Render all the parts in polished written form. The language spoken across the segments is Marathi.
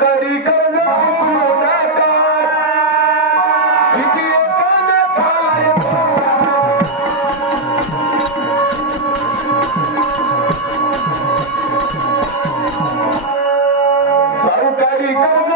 सावकारी कर्ज सावकारी कर्ज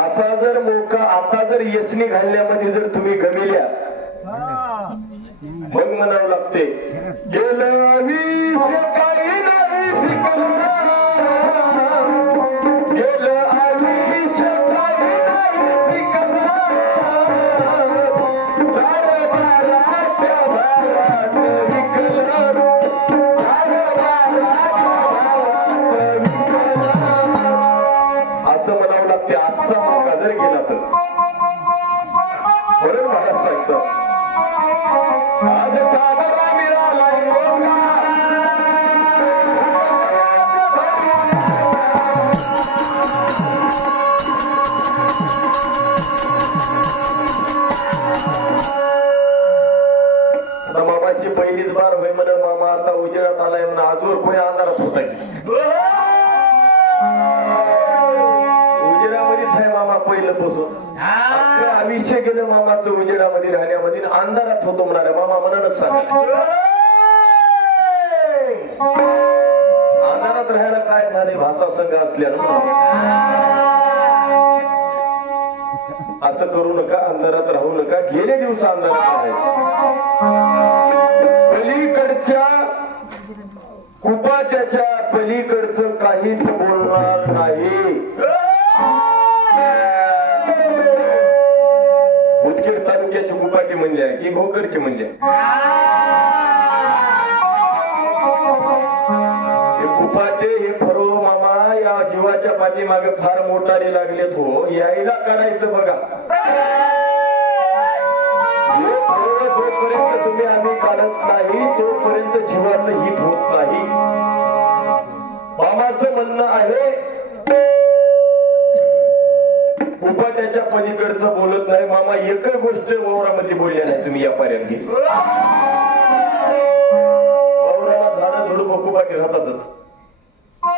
असा जर मोका आता जर यसनी घालण्यामध्ये जर तुम्ही गमिल्या मग म्हणावं लागते गेलं आयुष्य काही नाही गेलं आयुष्य काही नाही असं म्हणावं लागते. आजचा मोका जर गेला तर म्हणून मला सांगतो आज चाबरा मिळालाय मोका आता मामाची पहिलीच बार होय म्हण मामा आता उजेडात आलाय म्हणून आजवर कोणी अंधारात होत पहिल्यापासून आयुष्य गेलं मामाचं उजेडामध्ये राहण्यामध्ये अंधारात होतो म्हणाले मामा मनानच सांगा अंधारात राहायला काय झाले भाषा संघ असल्यानं असं करू नका अंधारात राहू नका गेले दिवस अंधारात राहायचं पलीकडच्या कुपाच्याच्या पलीकडचं काहीच बोलणार नाही. उदगीर तालुक्याची कुपाटी म्हणजे आहे की भोकरची म्हणजे हे कुपाटे हे फरो मामा या जीवाच्या पाठीमागे फार मोठारी लागलेत हो यायला करायचं बघा जोपर्यंत तुम्ही आम्ही काढत नाही तोपर्यंत जीवाचं हित होत नाही. मामाचं म्हणणं आहे उपाट्याच्या पलीकडचं बोलत नाही मामा एकच गोष्ट वावरामध्ये बोलल्या नाही तुम्ही या पर्यंत वावराला झाडं झुडूप कुपाटे राहतातच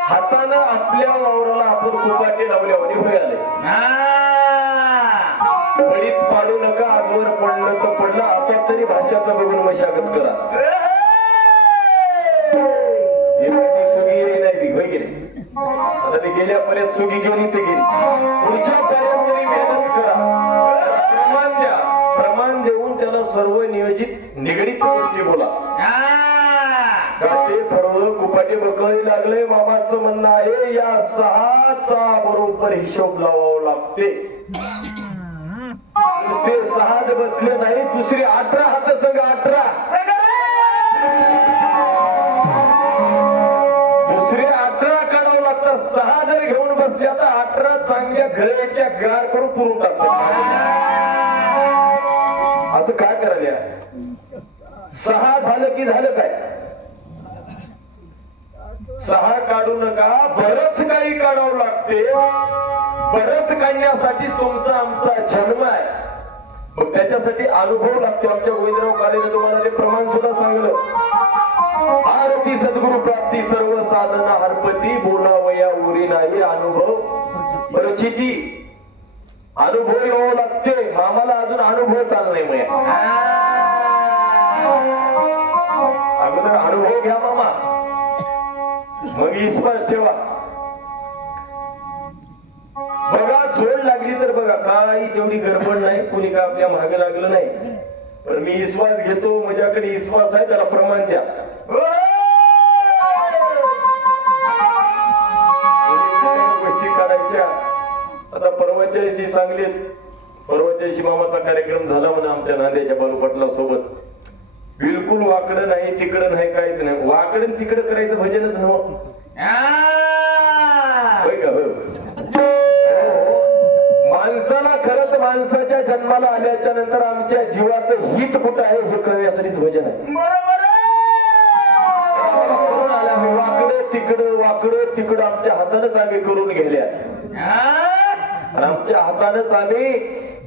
हातानं आपल्या वावराला आपण कुपाटे लावल्यावर होय आले पडीत पाडू नका आजवर पडलं तर पडलं आता तरी भाषाचा बघून मशागत करा. सुगी नाही होय गेली आता ते गेल्या पर्यंत सुगी गेली ते गेली पुढच्या पर्यंत तरी मेहनत करा प्रमाण द्या प्रमाण देऊन त्याला सर्व नियोजित निगडीत गोष्टी बोला का ते सर्व कुपाटे बकळी लागले. मामाचं म्हणणं आहे या 6चा बरोबर हिशोब लावावा लागते. ते 6 बसले नाही दुसरी 18 हात संघ 18 दुसरे 18 काढावं लागतात. 6 जर घेऊन बसले आता 18 चांगल्या घराच्या गार करून पुरून टाकतात. असं काय करायला 6 झालं की झालं काय 6 काढू नका बरंच काही काढावं लागते. बरंच काढण्यासाठी तुमचा आमचा जन्म आहे मग त्याच्यासाठी अनुभव लागतो. आमच्या गोविंदराव कालेने तुम्हाला ते प्रमाण सुद्धा सांगलं आरती सद्गुरु प्राप्ती सर्व साधना हरपती बोलावया उरी नाही अनुभव परिचिती अनुभव यावं लागते. मामाला अजून अनुभव चालला नाही मग अगोदर अनुभव घ्या मामा मग विश्वास ठेवा. बघा झोड लागली तर बघा काही तेवढी गडबड नाही कोणी का आपल्या मागे लागलं नाही पण मी विश्वास घेतो माझ्याकडे विश्वास आहे त्याला प्रमाण द्या. गोष्टी काढायच्या आता परवाच्या दिवशी सांगलीत परवाच्या दिवशी मामाचा कार्यक्रम झाला म्हणा आमच्या नांद्याच्या बालूपटला सोबत बिलकुल वाकडं नाही तिकडं नाही काहीच नाही वाकडं तिकडं करायचं भजनच नव्हतं होय का माणसाला खरंच माणसाच्या जन्माला आल्याच्या नंतर आमच्या जीवाचं हित कुठं आहे हे कळण्यासाठीच भजन आहे. वाकडं तिकडं आमच्या हातानच आम्ही करून गेल्या. आमच्या हातानच आम्ही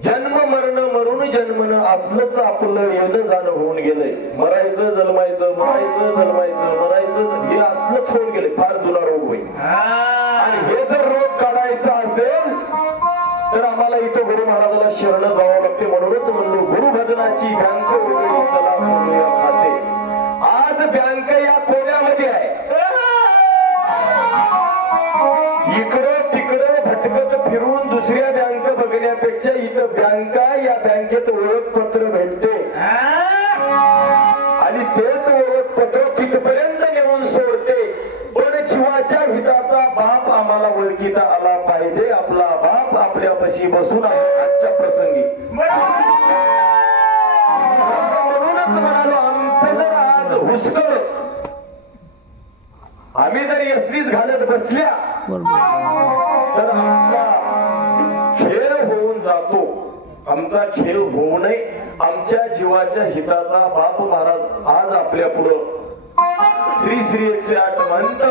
जन्म मरण मरून जन्मन असलंच आपलं येणं जाणं होऊन गेलंय. मरायचं जन्मायचं मरायचं जन्मायचं मरायचं हे असलंच होऊन गेले. फार जुना रोग होईल. आणि हे जर रोग काढायचा असेल तर आम्हाला इथं गुरु महाराजाला शरण जावं लागते. म्हणूनच म्हणलो गुरु भजनाची बँक वेगळी चला करूया खाते. आज बँक या कोण्यामध्ये आहे. इकडं तिकडं भटकत फिरून दुसऱ्या बँक बघण्यापेक्षा इथं बँका या बँकेत ओळखपत्र भेटते आणि तेच ओळखपत्र तिथपर्यंत नेऊन सोडते. पण जीवाच्या हिताचा बाप आम्हाला ओळखीता आला पाहिजे. आपला बाप आपल्यापाशी बसून आहे आजच्या प्रसंगी. म्हणूनच म्हणालो आमचं जर आज हुसकळ आम्ही जर यशवीच घालत बसल्या तर आमचा खेळ होऊन जातो. आमचा खेळ होऊ नये. आमच्या जीवाच्या हिताचा बाप महाराज आज आपल्या पुढं श्री श्री 108 महंत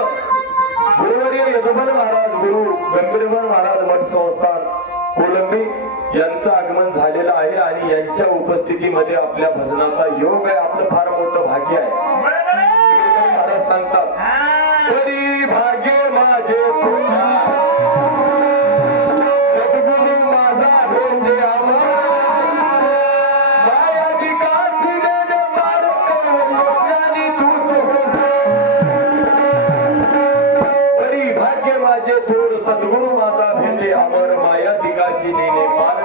गुरुवर्य यदुमन महाराज गुरु गंभीरमन महाराज मठ संस्थान कोलंबी यांचं आगमन झालेलं आहे आणि यांच्या उपस्थितीमध्ये आपल्या भजनाचा योग आहे. आपलं फार मोठं भाग्य आहे. महाराज सांगतात तरी भाग्य माझे सद्गुरु माझा भेटे माया विकास तरी भाग्य माझे थोर सद्गुरु माझा भेटे अमर माया दिगाची नेणे पार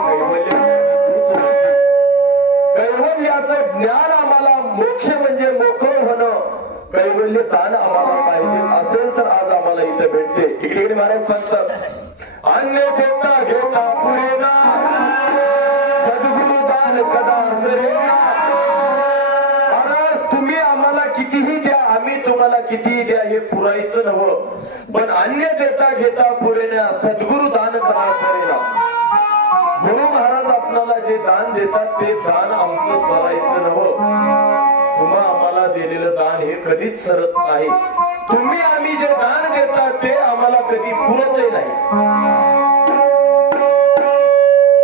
कैवल्याचं ज्ञान आम्हाला मोक्ष म्हणजे मोकळं होणं कैवल्य दान आम्हाला पाहिजे असेल तर आज आम्हाला इथं भेटते. इकडे महाराज सांगतात अन्य देता घेता पुढे ना सद्गुरु दान कदा सरेना. महाराज तुम्ही आम्हाला कितीही द्या आम्ही तुम्हाला कितीही द्या हे पुरायचं नव्हं. पण अन्य देता घेता पुढे ना सद्गुरु दान कदा सरेना. गुरु महाराज आपल्याला जे दान देतात ते दान आमचं सरायचं नव्हं. तुम्हा आम्हाला दिलेलं दान हे कधीच सरत नाही. तुम्ही आम्ही जे दान देतात ते आम्हाला कधी पुरतही नाही.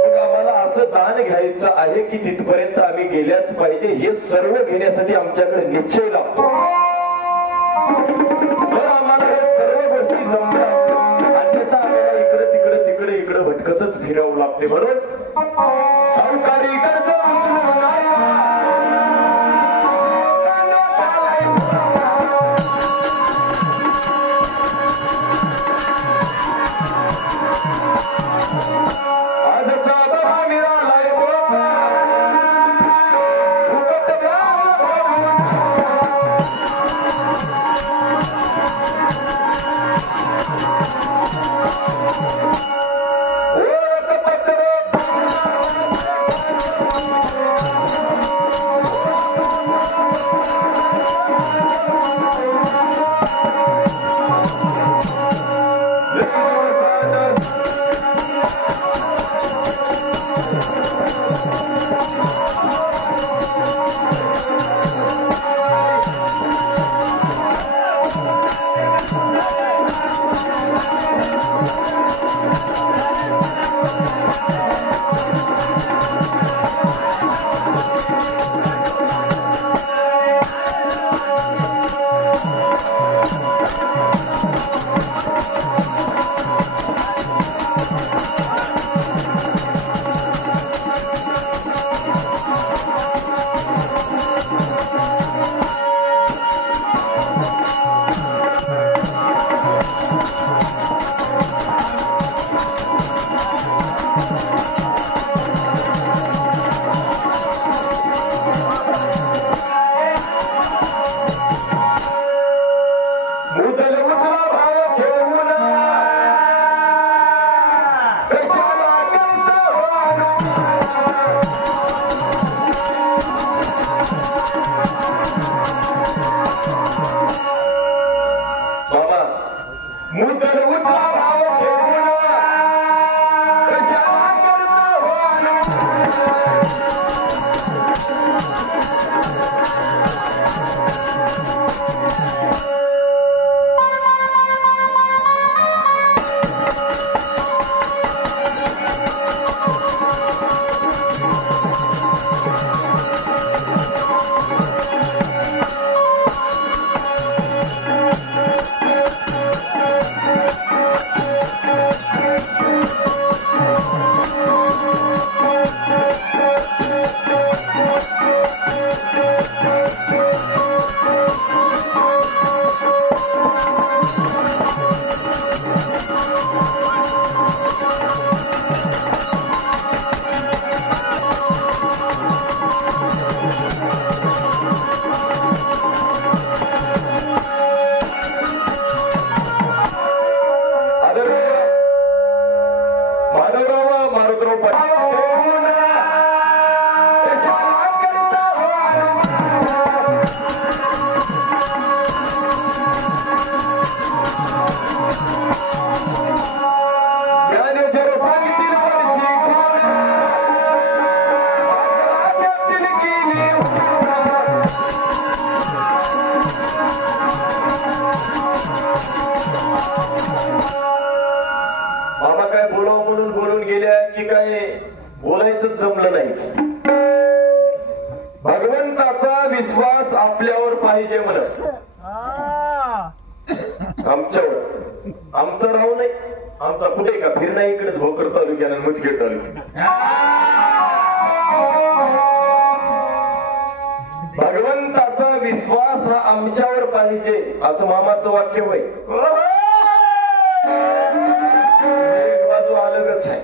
मग आम्हाला असं दान घ्यायचं आहे की तिथपर्यंत आम्ही गेल्याच पाहिजे. हे सर्व घेण्यासाठी आमच्याकडे निश्चय लागतो. तर आम्हाला हे सर्व गोष्टी जमतात. अन्यथा आम्हाला इकडे तिकडे तिकडे इकडे भटकतच फिरावं लागते. म्हणून सावकारी कर्ज म्हणत आमच्यावर आमचा राहू नाही आमचा कुठे का फिरणा इकडे भोकर तालुक्यानं मुदखेड तालुक्यात भगवंताचा विश्वास हा आमच्यावर पाहिजे असं मामाचं वाक्य होय. एक बाजू अलगच आहे.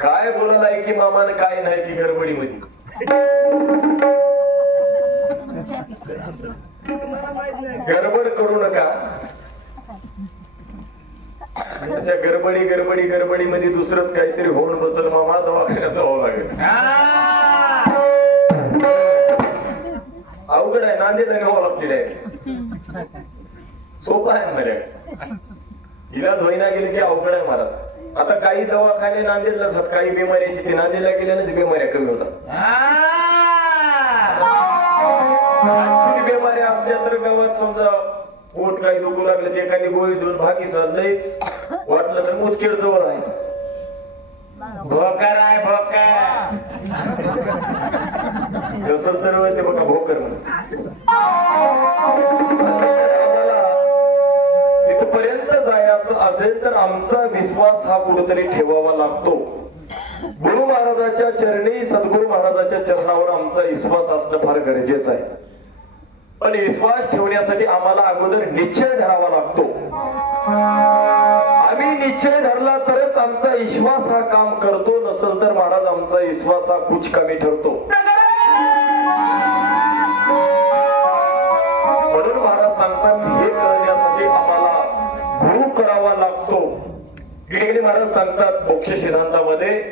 काय बोलायला की मामाने काय नाही की गडबडीमध्ये गडबड करू नका. अशा गडबडी मध्ये दुसरंच काहीतरी होऊन बसल मामा दवाखान्यात जावं लागेल. अवघड आहे. नांदेडला न्यावं लागते. सोपं आहे मला हिला धुईना गेली की अवघड आहे महाराज. आता काही दवाखाने नांदेडला असतात काही बिमाऱ्याची ते नांदेडला गेल्यानंच बिमाऱ्या कमी होतात. बिमाऱ्या असल्या तर गावात समजा पोट काही दुखू लागलं ते एखादी गोळी देऊन भागी लईच वाटलं तर मुदखेड जवळ आहे. भोकर आहे भोकर कसं सर्व ते बघा भोकर म्हणून तिथपर्यंत जायचं असेल तर आमचा विश्वास हा कुठेतरी ठेवावा लागतो. गुरु महाराजाच्या चरणी सद्गुरु महाराजाच्या चरणावर आमचा विश्वास असणं फार गरजेचं आहे. पण विश्वास ठेवण्यासाठी आम्हाला अगोदर निश्चय धरावा लागतो. आम्ही निश्चय धरला तरच आमचा विश्वास हा काम करतो. नसेल तर महाराज आमचा विश्वास हा कुचकामी ठरतो. म्हणून महाराज सांगतात हे करण्यासाठी आम्हाला गुरु करावा लागतो. गिडगिडी महाराज सांगतात मोक्ष सिद्धांतामध्ये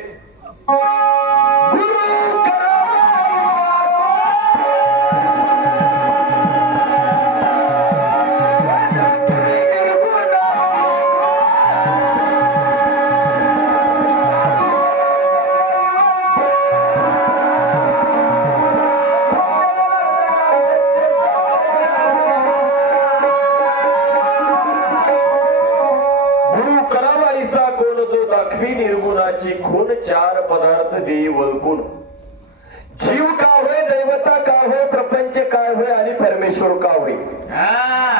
निर्गुणाची खून चार पदार्थ देई वळकून. जीव का होय दैवता का होय प्रपंच काय होय आणि परमेश्वर का होय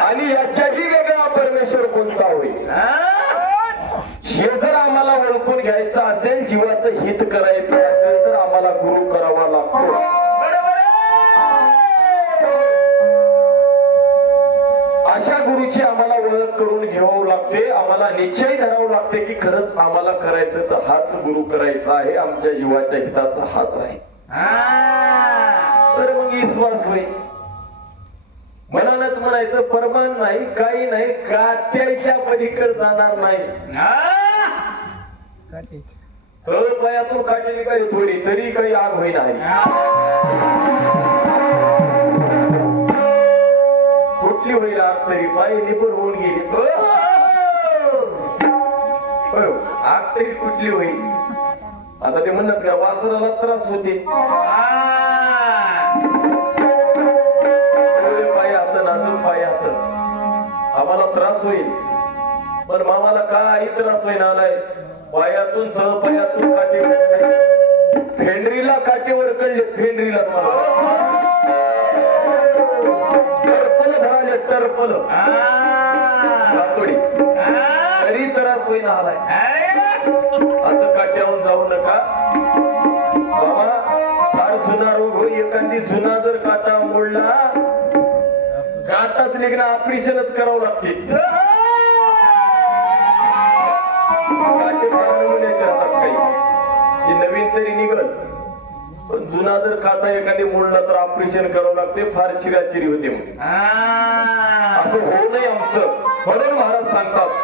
आणि याच्याही वेगळा परमेश्वर कोणता होय हे जर आम्हाला ओळखून घ्यायचं असेल जीवाचं हित करायचं असेल तर आम्हाला गुरु करावा लागतो. अशा गुरुची आम्हाला ओळख करून घ्यावं लागते. आम्हाला निश्चय धरावं लागते की खरंच आम्हाला करायचं तर हाच गुरु करायचा आहे. आमच्या जीवाच्या हिताचा हाच आहे. तर मग विश्वास होईल. मनानच म्हणायचं परमान नाही काही नाही कात्याच्या पलीकडे जाणार नाही. पायातून काढलेली काही थोडी तरी काही आग होईना. कुठली होईल आग तरी पाय निबर होऊन गेली. आग तरी कुठली होईल. आता ते म्हणत ना वासराला त्रास होते पाय हात नाजूक पाय हात आम्हाला त्रास होईल. पण मामाला काही त्रास होईना आलाय. पायातून सह पायातून काठीवर फेंडरीला काठीवर कळले. फेंडरीला टर्पल धराले टर्पल लाकडी तरी त्रास होईना आलाय. असं काट्याहून जाऊ नका बाबा. फार जुना रोग होई. एखादी जुना जर काटा मोडला काटाच निघणं ऑपरेशनच करावं लागते. काटे फार नमुन्याचे राहतात काही नवीन तरी निघल. पण जुना जर काटा एखादी मोडला तर ऑपरेशन करावं लागते. फार चिराचिरी होते. असं होऊ नये आमचं. म्हणून महाराज सांगतात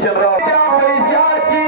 किशनराव पैशाची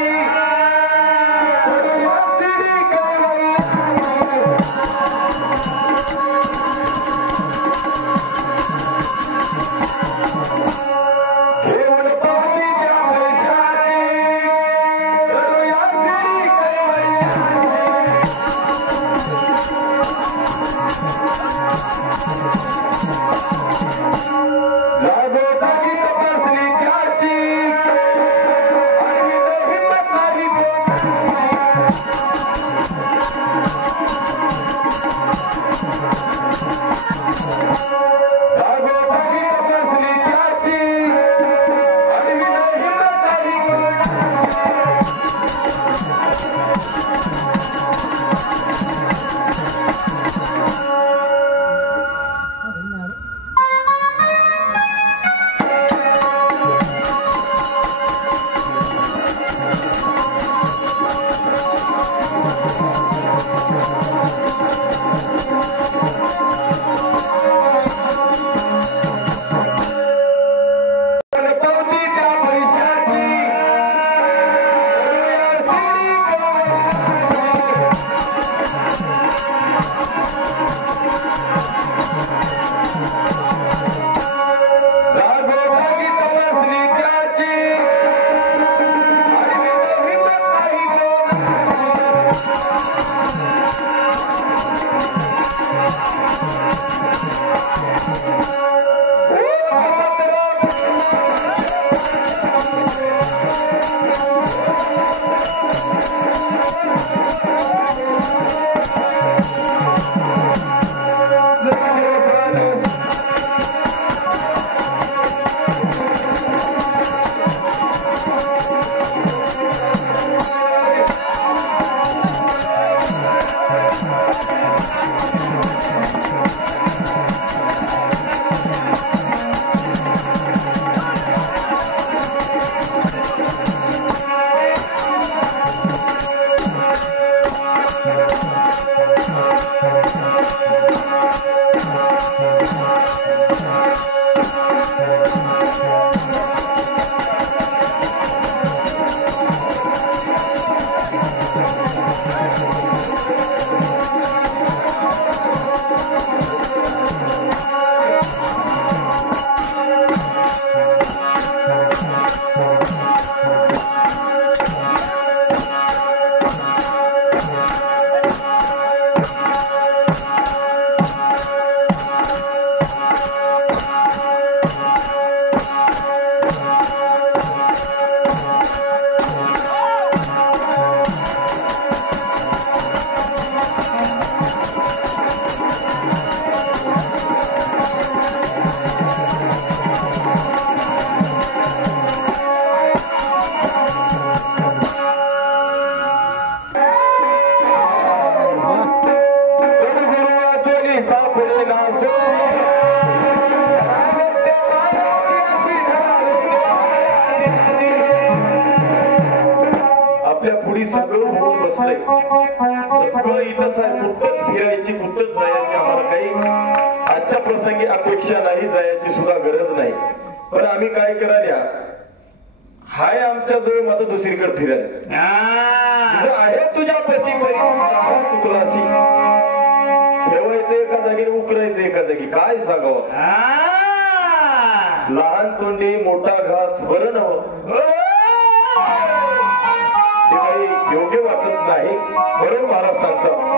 आपल्या पुढी सगळं होऊन बसलंय. सगळं इथंच आहे. कुठंच फिरायची कुठंच जायची आम्हाला काही आजच्या प्रसंगी अपेक्षा नाही, जायची सुद्धा गरज नाही. पण आम्ही काय करायला हाय आमच्या जवळ मात्र दुसरीकडे फिरायला आहे. तुझ्या पैसे चुकलाशी ठेवायचं एका जागी उकरायचं एका जागी. काय सांगावं, लहान तोंडी मोठा घास बरं नव्हतं ते काही योग्य वाटत नाही. बरोबर महाराज सांगतात.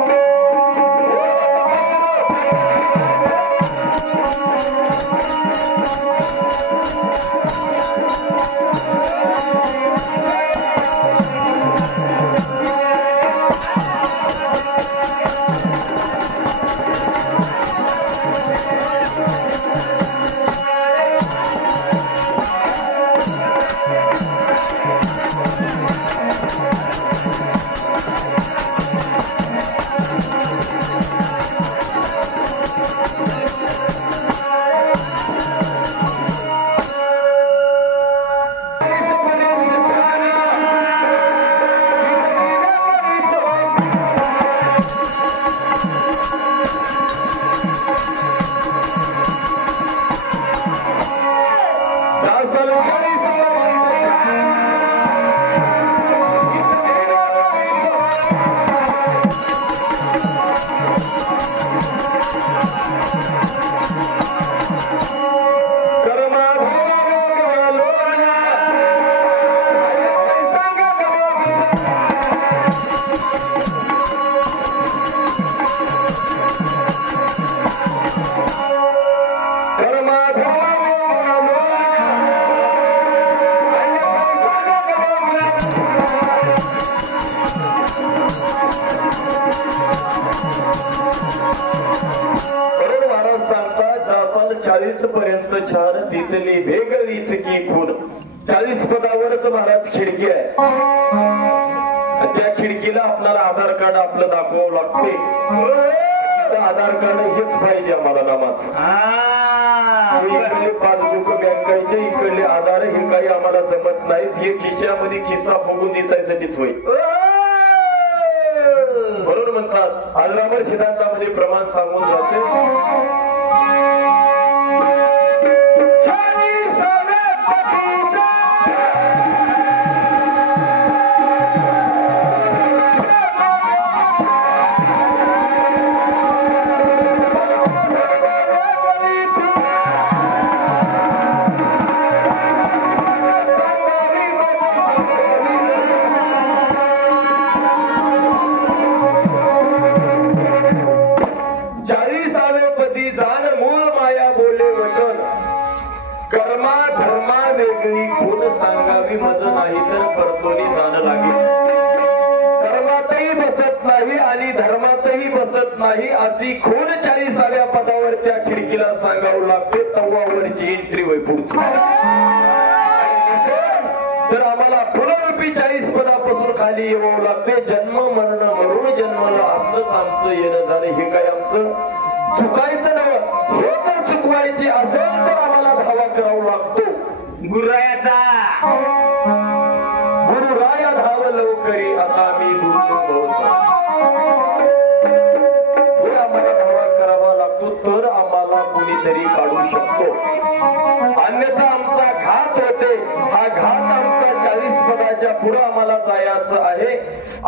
पर्यंत छान तिथली वेगळीच की खून 40 पदावरच महाराज खिडकी आहे. त्या खिडकीला आपल्याला आधार कार्ड आपलं दाखवावं लागते. आधार कार्ड हेच पाहिजे आम्हाला नामाच. इकडले पासबुक बँकांचे इकडले आधार हे काही आम्हाला जमत नाहीत. हे खिशामध्ये खिस्सा बघून दिसायसाठीच होईल. म्हणून म्हणतात आजरामर सिद्धांतामध्ये प्रमाण सांगून जाते. सांगावी मज नाही तर परतोनी जाणं लागेल. कर्मातही बसत नाही आणि धर्मातही बसत नाही अशी खून 40व्या पदावर त्या खिडकीला सांगावं लागते. तव्वावरची एंट्री वय पुढची. तर आम्हाला पुनरुपी 40 पदापासून खाली येवावं लागते. जन्म मरण म्हणून जन्माला असलंच आमचं येणं जाणं हे काय आमचं चुकायचं नव्हतं. हे जर चुकवायची असेल तर आम्हाला धावा करावा लागतो. गुरुरायाचा गुरुराया धाव लवकरी आता मी दूरतो बहुता. हे आम्हाला धावा करावा लागतो तर आम्हाला कुणीतरी काढू शकतो. अन्यथा आमचा घात होते. हा घात आमचा 40 पदाच्या पुढे आम्हाला जायचं आहे.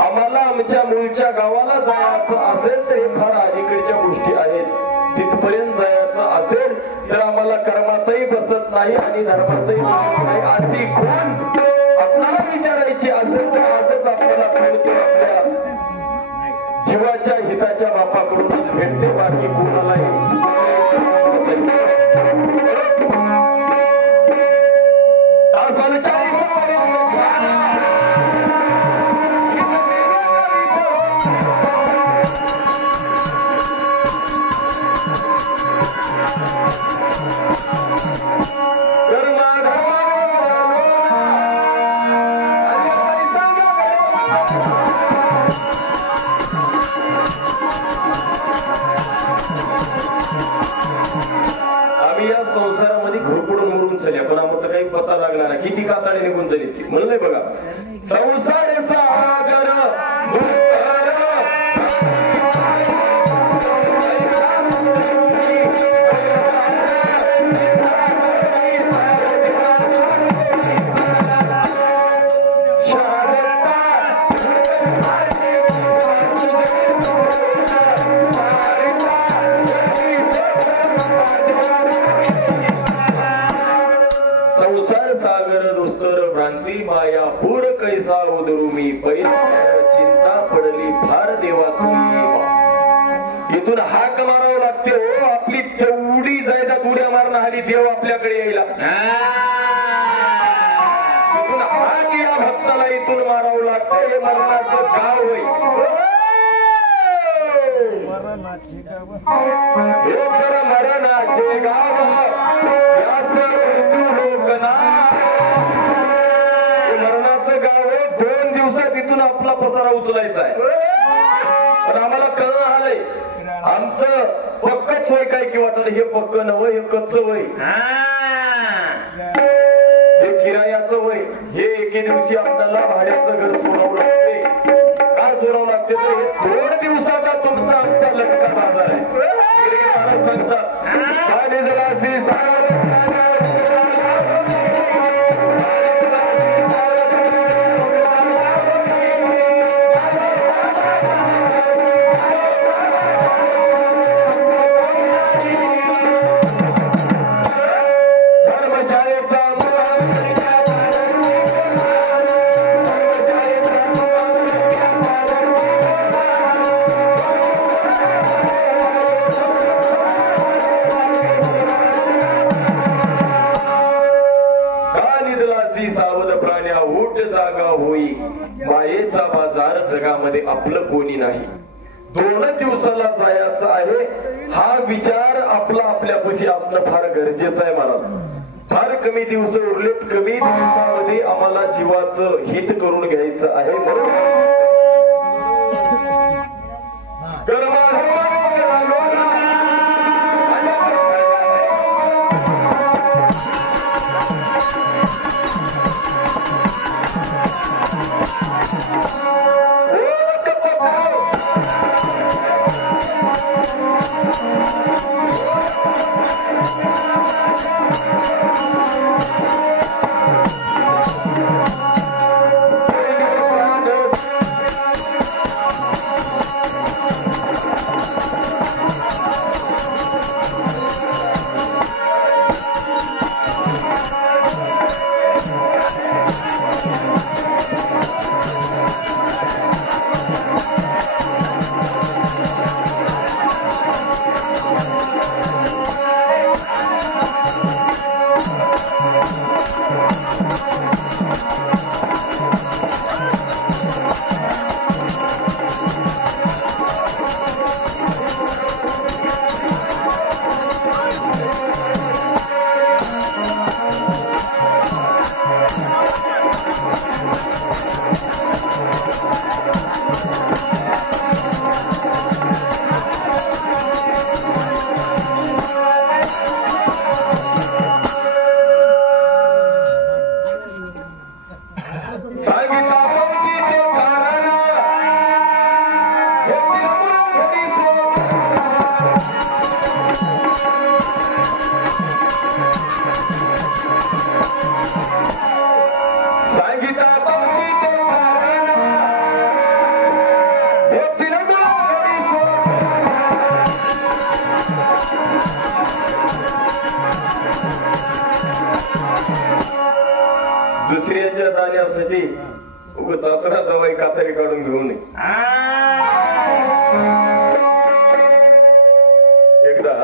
आम्हाला आमच्या मूळच्या गावाला जायचं असेल तर हे फार अलीकडच्या गोष्टी आहेत. तिथपर्यंत जायचं असेल तर आम्हाला कर्मातही बसत नाही आणि धर्मातही बसत नाही. अशी कोण आपल्याला विचारायची असेल तर आजच आपल्याला आपल्या जीवाच्या हिताच्या बापाकडूनच भेटते. बाकी कोणालाही पण आम्हाला काही पता लागणार आहे. किती काताडे निघून झाली ती म्हणून नाही बघा. संसार सागर माया पूर कैसा उदरू मी चिंता पडली फार देवा तुम्ही. इथून हाक मारावं लागते. हो आपली तेवढी जायदाद उड्या मारणं आली देव आपल्याकडे यायला. इथून हाक या भक्ताला इथून मारावं लागतं. हे मरणाचं गाव होय. मरणाचे गाव तिथून आपला पसारा उचलायचा आहे. पण आम्हाला कळलं आलंय आमचं पक्कच वय काय की वाटलं. हे पक्क नवं हे कच्च वय. हे किरायाचं वय. हे एके दिवशी आपल्याला भाड्याचं घर सोडावं लागते. काय सोडावं लागते तर हे 2 दिवसाचा तुमचा आमचा लटका बाजार आहे. मला सांगतात धर्मशाळेचा होई मायेचा बाजार जगामध्ये आपलं कोणी नाही. 2 दिवसाला जायचं आहे हा विचार आपला आपल्यापाशी असणं फार गरजेचं आहे महाराज. फार कमी दिवस उरलेत, कमी दिवसामध्ये आम्हाला जीवाचं हित करून घ्यायचं आहे. दुसऱ्याच्या जाण्यासाठी उगाच सासरा जवाई कातरी काढून घेऊ नये. एकदा